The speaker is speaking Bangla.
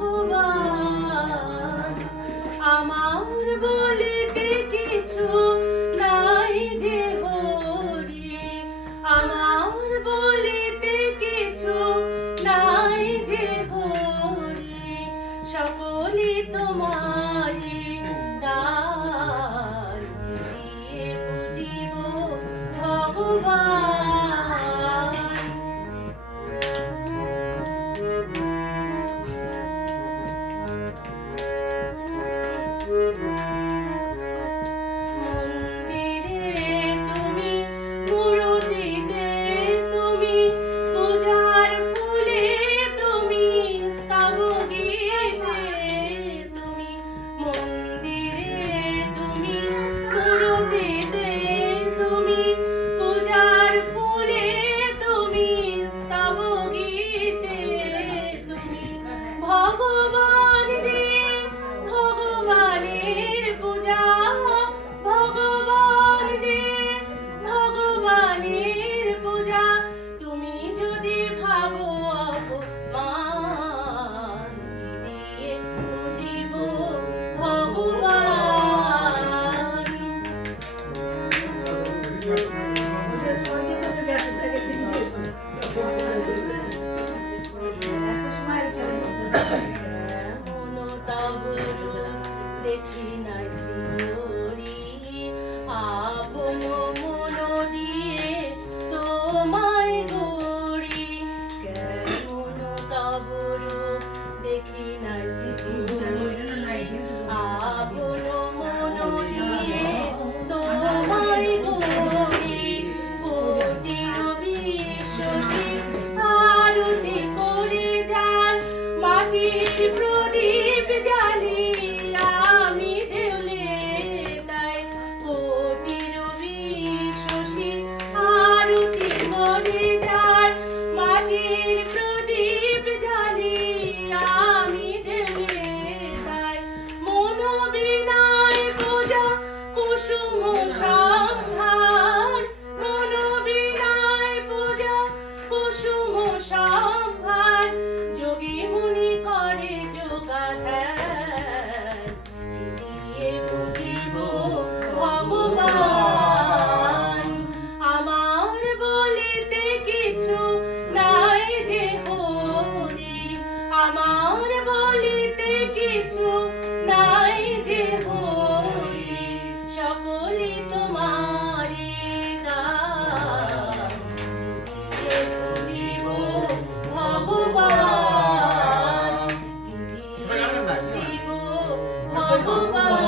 ভগবান আমার বলিতে কিছু নাই যে হরি আমার বলিতে কিছু নাই যে হরি সকলই তোমারি দান দিয়ে বুঝিব ভগবান দেখি নাই শ্রী আপন মন দিয়ে তোমায় গড়ি কেমন তবর দেখি নাই শ্রী আপন মন দিয়ে তোমায় গড়ি কোটির বিশ্বসী আরতি করে যান মাটির প্রদীপ জ্বালি ভগবান আমার বলিতে কিছু নাই যে হরি আমার বলিতে কিছু নাই যে হরি সকলই তোমারি দান দিয়ে বুঝিব ভগবান দিয়ে বুঝিব ভগবান